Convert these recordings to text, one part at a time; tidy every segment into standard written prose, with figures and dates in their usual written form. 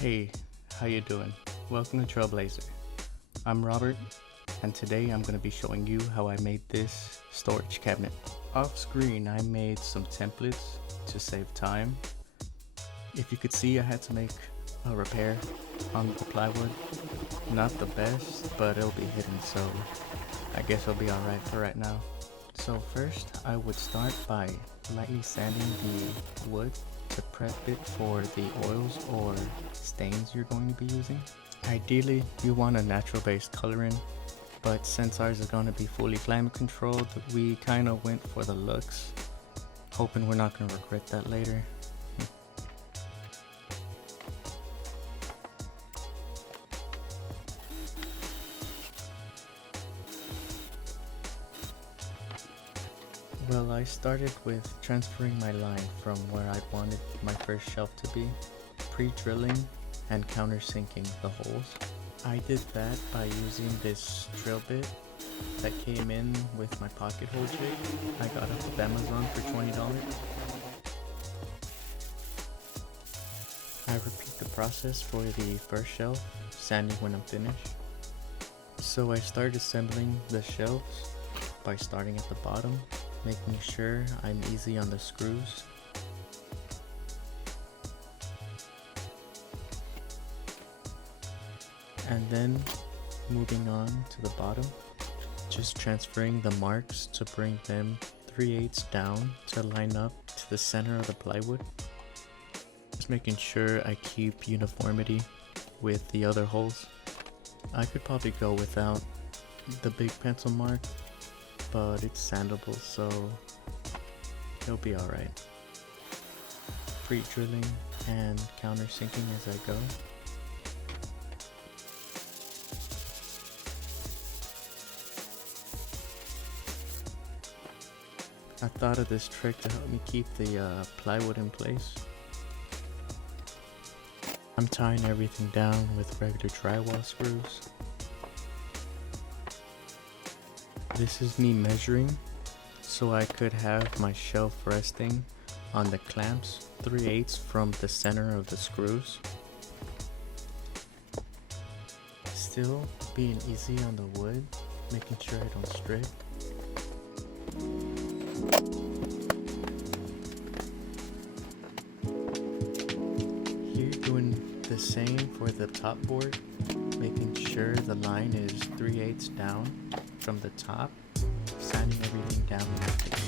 Hey, how you doing? Welcome to TrailBlazer. I'm Robert, and today I'm going to be showing you how I made this storage cabinet. Off screen, I made some templates to save time. If you could see, I had to make a repair on the plywood. Not the best, but it'll be hidden, so I guess it'll be alright for right now. So first, I would start by lightly sanding the wood to prep it for the oils or stains you're going to be using. Ideally, you want a natural based coloring, but since ours is going to be fully climate controlled, we kind of went for the looks, hoping we're not going to regret that later. Well, I started with transferring my line from where I wanted my first shelf to be, pre-drilling and countersinking the holes. I did that by using this drill bit that came in with my pocket hole jig. I got it off Amazon for $20. I repeat the process for the first shelf, sanding when I'm finished. So I started assembling the shelves by starting at the bottom, making sure I'm easy on the screws. And then moving on to the bottom, just transferring the marks to bring them 3/8 down to line up to the center of the plywood. Just making sure I keep uniformity with the other holes. I could probably go without the big pencil mark, but it's sandable, so it'll be alright. Pre-drilling and countersinking as I go. I thought of this trick to help me keep the plywood in place. I'm tying everything down with regular drywall screws. This is me measuring so I could have my shelf resting on the clamps 3/8 from the center of the screws. Still being easy on the wood, making sure I don't strip. Here doing the same for the top board, making sure the line is 3/8 down from the top, sanding everything down in the finish.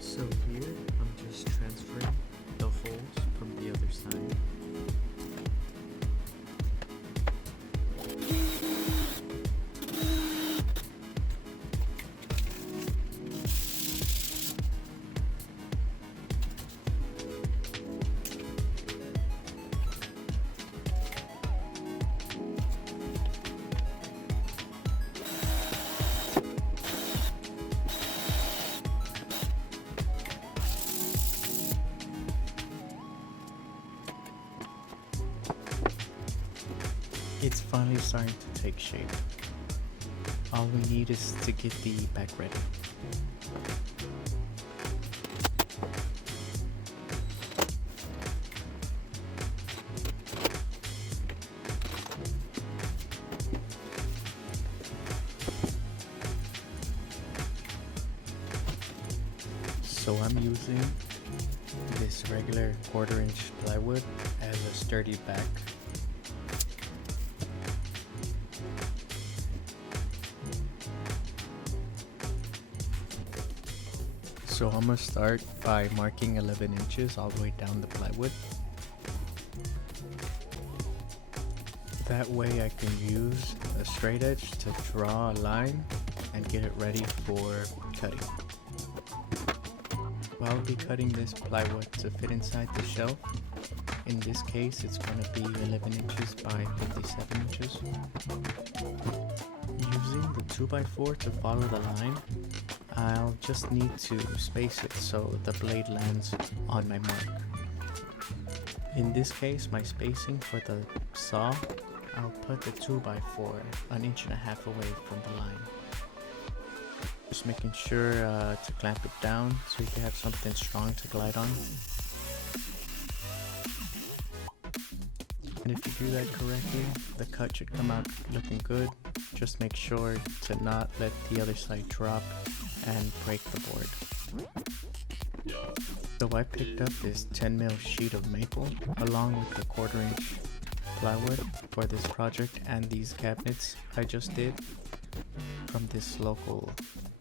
So here, I'm just transferring the holes from the other side. It's finally starting to take shape. All we need is to get the back ready. So I'm using this regular 1/4 inch plywood as a sturdy back. So I'm gonna start by marking 11 inches all the way down the plywood. That way I can use a straight edge to draw a line and get it ready for cutting. I'll be cutting this plywood to fit inside the shelf. In this case, it's going to be 11 inches by 57 inches. Using the 2x4 to follow the line, I'll just need to space it so the blade lands on my mark. In this case, my spacing for the saw, I'll put the 2x4 1.5 inches away from the line. Just making sure to clamp it down so you can have something strong to glide on. And if you do that correctly, the cut should come out looking good. Just make sure to not let the other side drop and break the board. So I picked up this 10mm sheet of maple along with the 1/4 inch plywood for this project and these cabinets I just did from this local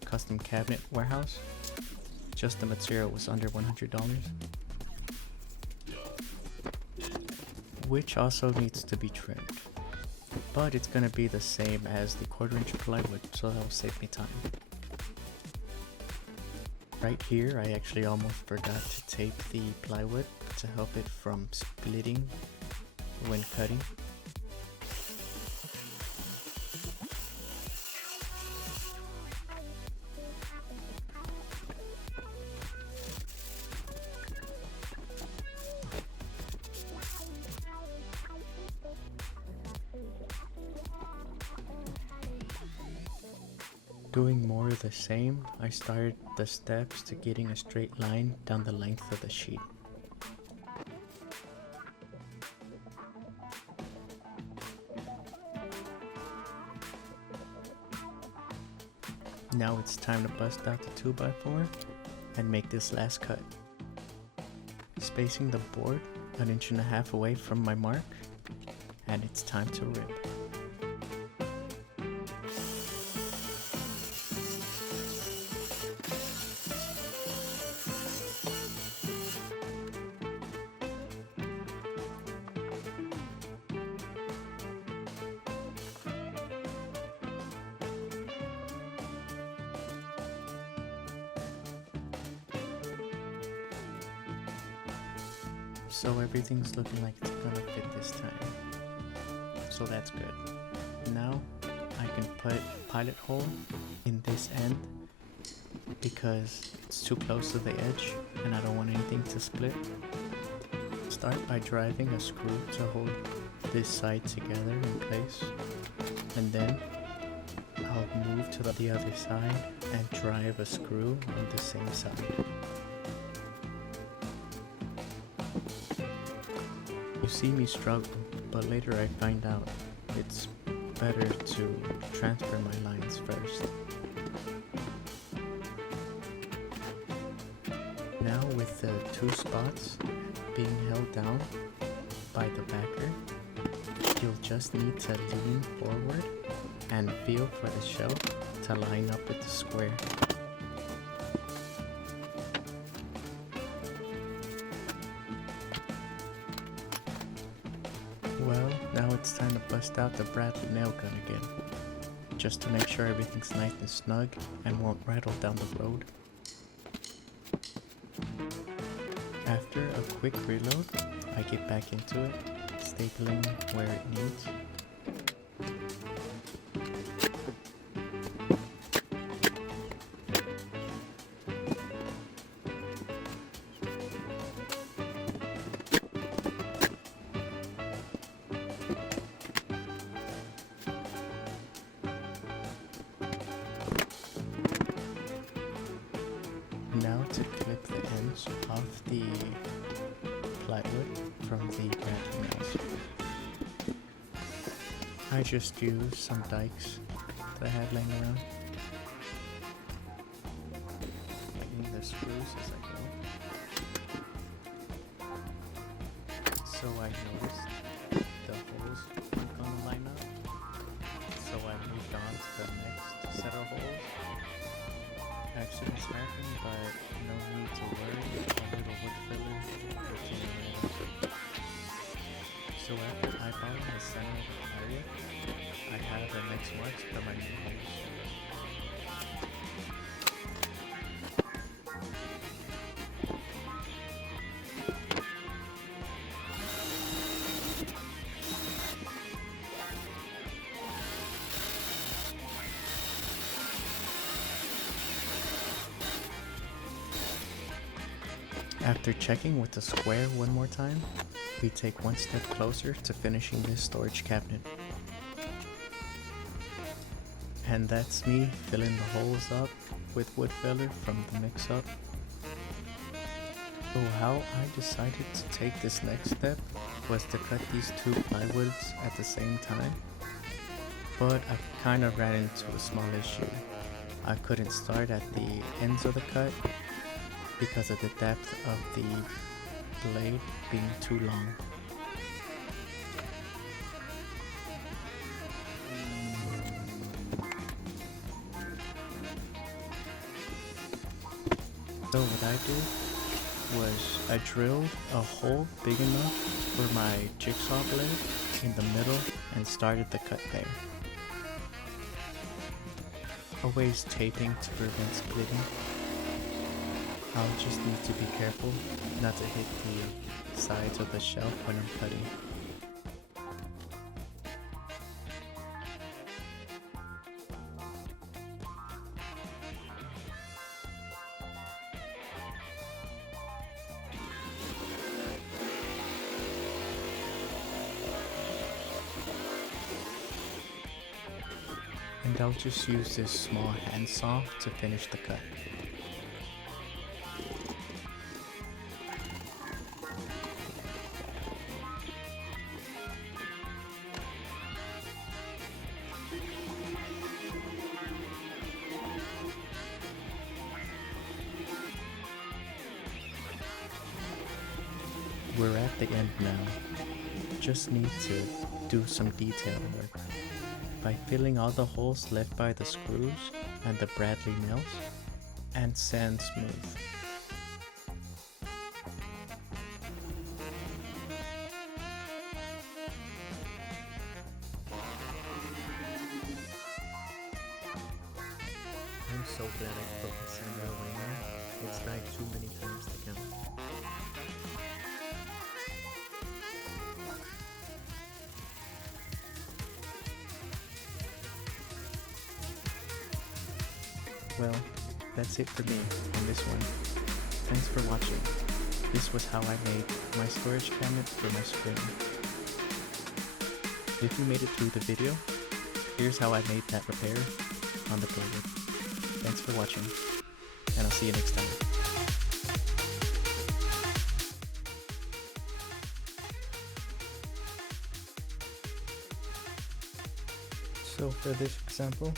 custom cabinet warehouse. Just the material was under $100. Which also needs to be trimmed, but it's gonna be the same as the 1/4 inch plywood, so that'll save me time. Right here, I actually almost forgot to tape the plywood to help it from splitting when cutting. Doing more of the same, I started the steps to getting a straight line down the length of the sheet. Now it's time to bust out the 2x4 and make this last cut. Spacing the board 1.5 inches away from my mark, and it's time to rip. So everything's looking like it's gonna fit this time. So that's good. Now I can put a pilot hole in this end because it's too close to the edge and I don't want anything to split. Start by driving a screw to hold this side together in place, and then I'll move to the other side and drive a screw on the same side. You see me struggle, but later I find out it's better to transfer my lines first. Now with the 2 spots being held down by the backer, you'll just need to lean forward and feel for the shelf to line up with the square. Well, now it's time to bust out the Bradley nail gun again, just to make sure everything's nice and snug and won't rattle down the road. After a quick reload, I get back into it, stapling where it needs. Now to clip the ends off the plywood from the Bradley nails. I just used some dikes that I had laying around. Tightening the screws as I go. So I noticed the holes weren't gonna line up. So I moved on to the next set of holes. Accidents happen, but no need to worry, a little wood filler will clean it right up. So after eyeballing the center of the area, I have the next marks for my new holes. After checking with the square one more time, we take one step closer to finishing this storage cabinet. And that's me filling the holes up with wood filler from the mix-up. So how I decided to take this next step was to cut these two plywoods at the same time, but I kind of ran into a small issue. I couldn't start at the ends of the cut because of the depth of the blade being too long. So what I did was I drilled a hole big enough for my jigsaw blade in the middle and started the cut there. Always taping to prevent splitting. I'll just need to be careful not to hit the sides of the shelf when I'm cutting. And I'll just use this small handsaw to finish the cut. We're at the end now. Just need to do some detail work by filling all the holes left by the screws and the Bradley nails and sand smooth. I'm so glad I put the sand away now. It's dried too many times to count. Well, that's it for me on this one. Thanks for watching. This was how I made my storage cabinet for my screen. If you made it through the video, here's how I made that repair on the blade. Thanks for watching, and I'll see you next time. So for this example,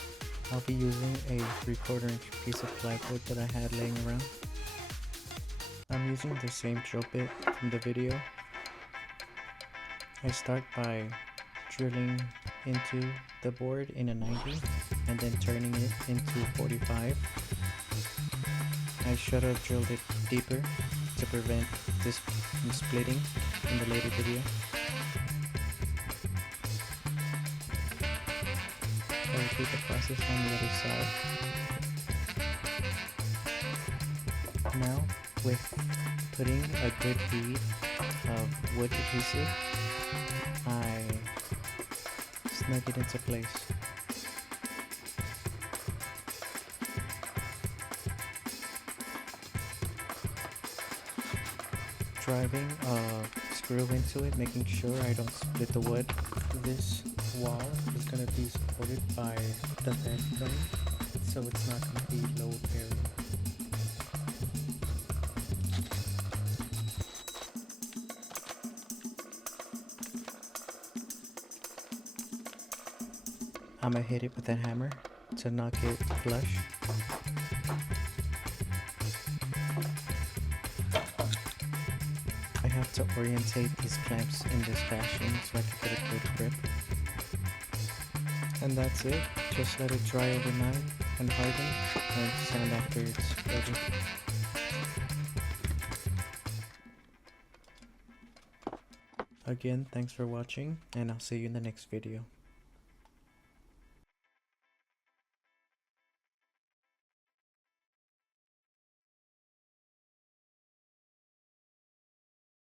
I'll be using a 3/4 inch piece of plywood that I had laying around. I'm using the same drill bit from the video. I start by drilling into the board in a 90 and then turning it into 45. I should have drilled it deeper to prevent this from splitting in the later video. I'll repeat the process on the other side. Now, with putting a good bead of wood adhesive, I snug it into place. Driving a screw into it, making sure I don't split the wood. This wall is going to be supported by the bed frame, so it's not going to be low bearing. I'm going to hit it with a hammer to knock it flush. I have to orientate these clamps in this fashion so I can get a good grip. And that's it. Just let it dry overnight and harden and sand after it's ready. Again, thanks for watching, and I'll see you in the next video.